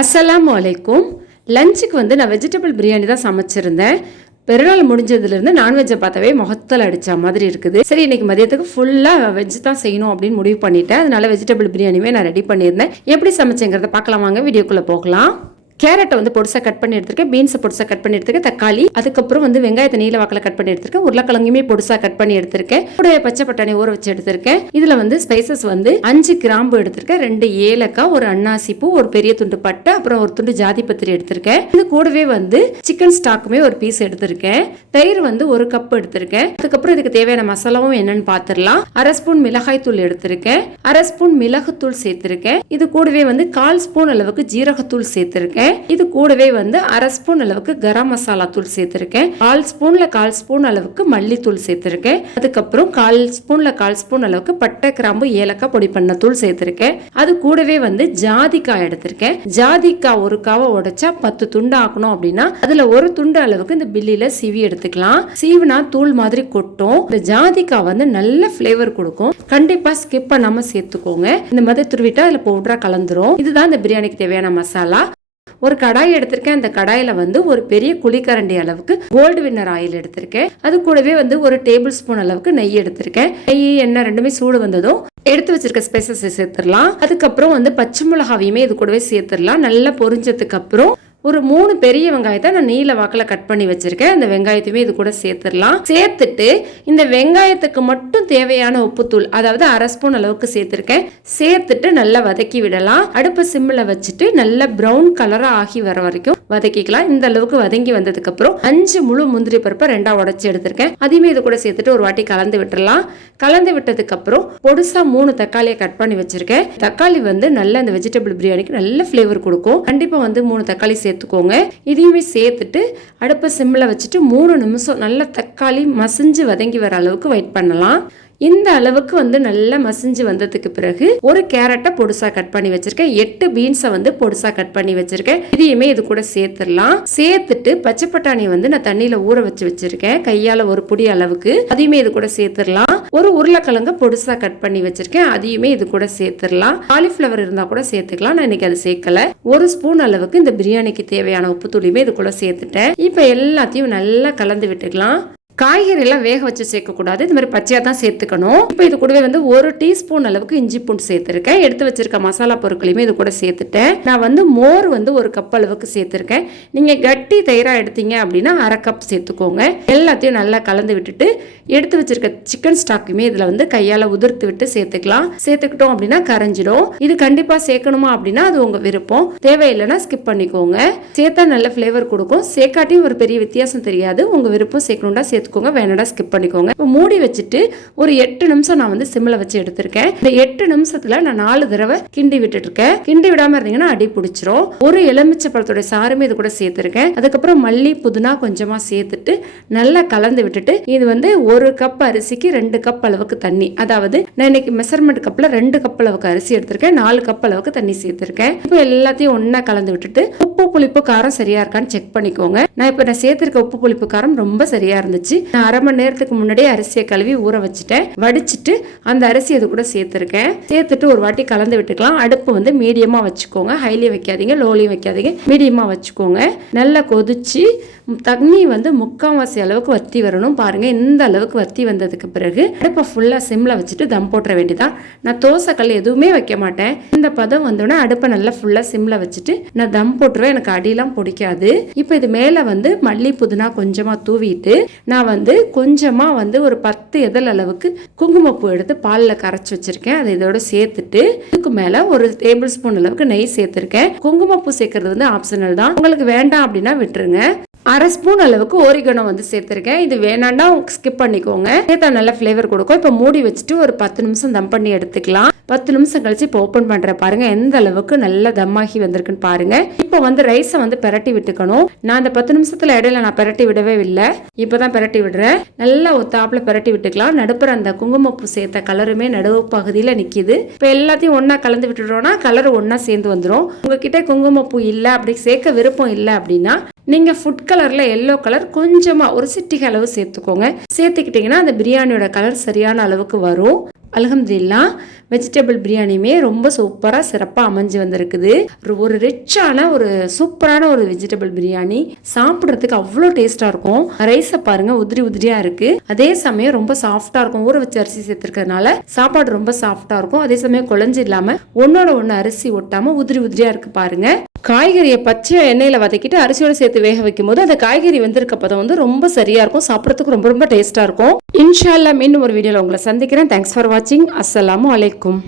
அஸ்லாம் வலைக்கும் லஞ்சுக்கு வந்து நான் வெஜிடபிள் பிரியாணி தான் சமைச்சிருந்தேன். பெருநாள் முடிஞ்சதுலேருந்து நான்வெஜ்ஜை பார்த்தாவே முகத்தில் அடித்த மாதிரி இருக்குது. சரி இன்னைக்கு மதியத்துக்கு ஃபுல்லாக வெஜ் தான் செய்யணும் அப்படின்னு முடிவு பண்ணிட்டேன். அதனால வெஜிடபிள் பிரியாணியுமே நான் ரெடி பண்ணியிருந்தேன். எப்படி சமைச்சேங்கிறத பார்க்கலாம் வாங்க வீடியோக்குள்ளே போகலாம். கேரட்டை வந்து பொடிசா கட் பண்ணி எடுத்திருக்கேன் பீன்ஸை பொடிசா கட் பண்ணி எடுத்திருக்கேன் தக்காளி அதுக்கப்புறம் வந்து வெங்காயத்தை நீல வாக்கில் கட் பண்ணி எடுத்திருக்கேன் உருளைக்கிழங்குமே பொடிசா கட் பண்ணி எடுத்திருக்கேன் கூடவே பச்சை பட்டாணி ஊற வச்சு எடுத்திருக்கேன். இதில் வந்து ஸ்பைசஸ் வந்து அஞ்சு கிராம்பு எடுத்திருக்கேன் ரெண்டு ஏலக்காய் ஒரு அன்னாசிப்பூ பூ ஒரு பெரிய துண்டு பட்டை அப்புறம் ஒரு துண்டு ஜாதி பத்திரி எடுத்திருக்கேன். இது கூடவே வந்து சிக்கன் ஸ்டாக்குமே ஒரு பீஸ் எடுத்திருக்கேன். தயிர் வந்து ஒரு கப் எடுத்திருக்கேன். அதுக்கப்புறம் இதுக்கு தேவையான மசாலாவும் என்னன்னு பார்த்துடலாம் அரை ஸ்பூன் மிளகாய் தூள் எடுத்திருக்கேன். அரை ஸ்பூன் மிளகுத்தூள் சேர்த்திருக்கேன். இது கூடவே வந்து கால் ஸ்பூன் அளவுக்கு ஜீரகத்தூள் சேர்த்திருக்கேன். இது கூடவே வந்து அரை ஸ்பூன் அளவுக்கு கரம் மசாலா தூள் சேர்த்துருக்கேன். கால் ஸ்பூன்ல கால் ஸ்பூன் அளவுக்கு மல்லித்தூள் சேர்த்திருக்கேன். அதுக்கப்புறம் கால் ஸ்பூன்ல கால் ஸ்பூன் அளவுக்கு பட்டை கிராம்பு ஏலக்காய் பொடி பண்ண தூள் சேர்த்துருக்கேன். அது கூடவே வந்து ஜாதிக்காய் எடுத்திருக்கேன். ஜாதிக்காய் ஒரு காவை உடைச்சா பத்து துண்டு ஆக்கணும் அப்படின்னா அதுல ஒரு துண்டு அளவுக்கு இந்த பில்லியில சீவி எடுத்துக்கலாம். சீவினா தூள் மாதிரி கொட்டும். இந்த ஜாதிக்காய் வந்து நல்ல ஃப்ளேவர் கொடுக்கும். கண்டிப்பா ஸ்கிப் பண்ணாம சேர்த்துக்கோங்க. இந்த மாதிரி துருவிட்டா அதுல பவுடரா கலந்துரும். இதுதான் இந்த பிரியாணிக்கு தேவையான மசாலா. ஒரு கடாய் எடுத்திருக்கேன். அந்த கடாயில வந்து ஒரு பெரிய குழிக்கரண்டி அளவுக்கு கோல்டு வின்னர் ஆயில் எடுத்திருக்கேன். அது கூடவே வந்து ஒரு டேபிள் ஸ்பூன் அளவுக்கு நெய் எடுத்திருக்கேன். நெய் எண்ணெய் ரெண்டுமே சூடு வந்ததும் எடுத்து வச்சிருக்க ஸ்பைசஸை சேர்த்துடலாம். அதுக்கப்புறம் வந்து பச்சை மிளகாவையுமே இது கூடவே சேர்த்துடலாம். நல்லா பொரிஞ்சதுக்கு அப்புறம் ஒரு மூணு பெரிய வெங்காயத்தை நான் நீல வாக்கில் கட் பண்ணி வச்சிருக்கேன். அந்த வெங்காயத்தையுமே இது கூட சேர்த்துடலாம். சேர்த்துட்டு இந்த வெங்காயத்துக்கு மட்டும் தேவையான உப்புத்தூள் அதாவது அரை ஸ்பூன் அளவுக்கு சேர்த்துருக்கேன். சேர்த்துட்டு நல்லா வதக்கி விடலாம். அடுப்பு சிம்மில் வச்சுட்டு நல்லா ப்ரௌன் கலராக ஆகி வர வரைக்கும் வதக்கிக்கலாம். இந்த அளவுக்கு வதங்கி வந்ததுக்கு அப்புறம் அஞ்சு முழு முந்திரி பருப்பை ரெண்டாக உடச்சி எடுத்திருக்கேன். அதையுமே இது கூட சேர்த்துட்டு ஒரு வாட்டி கலந்து விட்டுடலாம். கலந்து விட்டதுக்கு அப்புறம் மூணு தக்காளியை கட் பண்ணி வச்சிருக்கேன். தக்காளி வந்து நல்ல அந்த வெஜிடபிள் பிரியாணிக்கு நல்ல ஃப்ளேவர் கொடுக்கும். கண்டிப்பாக வந்து மூணு தக்காளி சேர்த்து சேர்த்துக்கோங்க. இதையுமே சேர்த்துட்டு அடுப்பை சிம்மில் வச்சுட்டு மூணு நிமிஷம் நல்லா தக்காளி மசிஞ்சு வதங்கி வர அளவுக்கு வெயிட் பண்ணலாம். இந்த அளவுக்கு வந்து நல்லா மசிஞ்சு வந்ததுக்கு பிறகு ஒரு கேரட்டை பொடுசா கட் பண்ணி வச்சிருக்கேன். எட்டு பீன்ஸை வந்து பொடுசா கட் பண்ணி வச்சிருக்கேன். இதையுமே இது கூட சேர்த்துடலாம். சேர்த்துட்டு பச்சை பட்டாணியை வந்து நான் தண்ணியில ஊற வச்சு வச்சிருக்கேன். கையால ஒரு புடி அளவுக்கு. அதையுமே இது கூட சேர்த்துடலாம். ஒரு உருளைக்கிழங்கு பொடுசாக கட் பண்ணி வச்சிருக்கேன். அதையுமே இது கூட சேர்த்துடலாம். காலிஃபிளவர் இருந்தா கூட சேர்த்துக்கலாம். நான் இன்னைக்கு அது சேர்க்கல. ஒரு ஸ்பூன் அளவுக்கு இந்த பிரியாணிக்கு தேவையான உப்பு தூளியுமே இது கூட சேர்த்துட்டேன். இப்போ எல்லாத்தையும் நல்லா கலந்து விட்டுக்கலாம். காய்கறியெல்லாம் வேக வச்சு சேர்க்கக்கூடாது. இது மாதிரி பச்சையாக தான் சேர்த்துக்கணும். இப்போ இது கூடவே வந்து ஒரு டீஸ்பூன் அளவுக்கு இஞ்சி பூண்டு சேர்த்துருக்கேன். எடுத்து வச்சிருக்க மசாலா பொருட்களையுமே இது கூட சேர்த்துட்டேன். நான் வந்து மோர் வந்து ஒரு கப் அளவுக்கு சேர்த்துருக்கேன். நீங்கள் கட்டி தயிராக எடுத்தீங்க அப்படின்னா அரை கப் சேர்த்துக்கோங்க. எல்லாத்தையும் நல்லா கலந்து விட்டுட்டு எடுத்து வச்சிருக்க சிக்கன் ஸ்டாக்குமே இதில் வந்து கையால் உதிர்த்து விட்டு சேர்த்துக்கலாம். சேர்த்துக்கிட்டோம் அப்படின்னா கரைஞ்சிடும். இது கண்டிப்பாக சேர்க்கணுமா அப்படின்னா அது உங்கள் விருப்பம். தேவையில்லைன்னா ஸ்கிப் பண்ணிக்கோங்க. சேர்த்தா நல்ல ஃப்ளேவர் கொடுக்கும். சேர்க்காட்டியும் ஒரு பெரிய வித்தியாசம் தெரியாது. உங்கள் விருப்பம் சேர்க்கணுண்டா சேர்த்து சேர்த்துக்கோங்க வேணடா ஸ்கிப் பண்ணிக்கோங்க. இப்போ மூடி வச்சுட்டு ஒரு எட்டு நிமிஷம் நான் வந்து சிம்மில் வச்சு எடுத்திருக்கேன். இந்த எட்டு நிமிஷத்துல நான் நாலு தடவை கிண்டி விட்டுட்டு இருக்கேன் கிண்டி விடாம இருந்தீங்கன்னா அடி பிடிச்சிரும். ஒரு எலுமிச்சை பழத்தோட சாருமே இது கூட சேர்த்துருக்கேன். அதுக்கப்புறம் மல்லி புதினா கொஞ்சமா சேர்த்துட்டு நல்லா கலந்து விட்டுட்டு இது வந்து ஒரு கப் அரிசிக்கு ரெண்டு கப் அளவுக்கு தண்ணி. அதாவது நான் இன்னைக்கு மெஷர்மெண்ட் கப்ல ரெண்டு கப் அளவுக்கு அரிசி எடுத்திருக்கேன். நாலு கப் அளவுக்கு தண்ணி சேர்த்திருக்கேன். இப்போ எல்லாத்தையும் ஒன்றா கலந்து விட்டுட்டு உப்பு புளிப்பு காரம் சரியா இருக்கான்னு செக் பண்ணிக்கோங்க. நான் இப்போ நான் சேர்த்துருக்க உப்பு புளிப்பு காரம் ரொம்ப சரியா இருந்துச்சு. நான் அரை மணி நேரத்துக்கு முன்னாடியே அரிசியை கழுவி ஊற வச்சுட்டேன். வடிச்சிட்டு அந்த அரிசி அது கூட சேர்த்துருக்கேன். சேர்த்துட்டு ஒரு வாட்டி கலந்து விட்டுக்கலாம். அடுப்பு வந்து மீடியமா வச்சுக்கோங்க. ஹைலி வைக்காதீங்க. லோலையும் வைக்காதீங்க. மீடியமா வச்சுக்கோங்க. நல்லா கொதிச்சு தண்ணி வந்து முக்கால்வாசி அளவுக்கு வத்தி வரணும். பாருங்க இந்த அளவுக்கு வத்தி வந்ததுக்கு பிறகு அடுப்பை ஃபுல்லா சிம்ல வச்சுட்டு தம் போட்டுற வேண்டியதான் நான் தோசைக்கல் எதுவுமே வைக்க மாட்டேன். இந்த பதம் வந்தோடனே அடுப்பை நல்லா ஃபுல்லா சிம்ல வச்சுட்டு நான் தம் போட்டுருவேன். எனக்கு அடியெல்லாம் பிடிக்காது. இப்போ இது மேலே வந்து மல்லி புதினா கொஞ்சமா தூவிட்டு நான் வந்து கொஞ்சமாக வந்து ஒரு பத்து இதழ் அளவுக்கு குங்குமப்பூ எடுத்து பாலில் கரைச்சி வச்சுருக்கேன். அதை இதோட சேர்த்துட்டு இதுக்கு மேலே ஒரு டேபிள் ஸ்பூன் அளவுக்கு நெய் சேர்த்துருக்கேன். குங்குமப்பூ சேர்க்கறது வந்து ஆப்ஷனல் தான். உங்களுக்கு வேண்டாம் அப்படின்னா விட்டுருங்க. அரை ஸ்பூன் அளவுக்கு ஓரிகனம் வந்து சேர்த்துருக்கேன். இது வேணாண்டா ஸ்கிப் பண்ணிக்கோங்க. சேர்த்தா நல்ல ஃப்ளேவர் கொடுக்கும். இப்போ மூடி வச்சுட்டு ஒரு பத்து நிமிஷம் தம் பண்ணி எடுத்துக்கலாம். பத்து நிமிஷம் கழிச்சு இப்போ ஓப்பன் பண்ணுறேன் பாருங்க. எந்த அளவுக்கு நல்லா தம்மாகி வந்திருக்குன்னு பாருங்க. இப்போ வந்து ரைஸை வந்து பிரட்டி விட்டுக்கணும். நான் அந்த பத்து நிமிஷத்துல இடையில நான் பிரட்டி விடவே இல்லை. இப்போதான் பிரட்டி விடுறேன். நல்லா ஒத்தாப்புல பிரட்டி விட்டுக்கலாம். நடுப்புற அந்த குங்குமப்பூ சேர்த்த கலருமே நடுவு பகுதியில் நிக்குது. இப்போ எல்லாத்தையும் ஒன்றா கலந்து விட்டுட்டோம்னா கலர் ஒன்றா சேர்ந்து வந்துடும் உங்ககிட்ட குங்குமப்பூ இல்லை அப்படி சேர்க்க விருப்பம் இல்லை அப்படின்னா நீங்க ஃபுட் கலர்ல எல்லோ கலர் கொஞ்சமா ஒரு சிட்டிகை அளவு சேர்த்துக்கோங்க. சேர்த்துக்கிட்டீங்கன்னா அந்த பிரியாணியோட கலர் சரியான அளவுக்கு வரும். அலகம்துல்லா வெஜிடபிள் பிரியாணியுமே ரொம்ப சூப்பராக சிறப்பாக அமைஞ்சு வந்திருக்குது. ஒரு- ரிச்சான ஒரு சூப்பரான ஒரு வெஜிடபிள் பிரியாணி. சாப்பிட்றதுக்கு அவ்வளோ டேஸ்ட்டாக இருக்கும். ரைஸை பாருங்கள் உதிரி உதிரியாக இருக்குது அதே சமயம் ரொம்ப சாஃப்டாக இருக்கும். ஊற வச்ச அரிசி சேர்த்துருக்கறதுனால சாப்பாடு ரொம்ப சாஃப்டாக இருக்கும். அதே சமயம் குழஞ்சி இல்லாமல் ஒன்றோட ஒன்று அரிசி ஒட்டாமல் உதிரி உதிரியாக இருக்குது பாருங்கள் காய்கறியை பச்சை எண்ணெயில் வதக்கிட்டு அரிசியோட சேர்த்து வேக வைக்கும் போது அந்த காய்கறி வெந்திருக்க பதம் வந்து ரொம்ப சரியாக இருக்கும். சாப்பிட்றதுக்கு ரொம்ப ரொம்ப டேஸ்ட்டாக இருக்கும். இன்ஷால்லா மீண்டும் ஒரு வீடியோவில் உங்களை சந்திக்கிறேன். தேங்க்ஸ் ஃபார் வாட்சிங் அஸ்ஸலாமு அலைக்கும்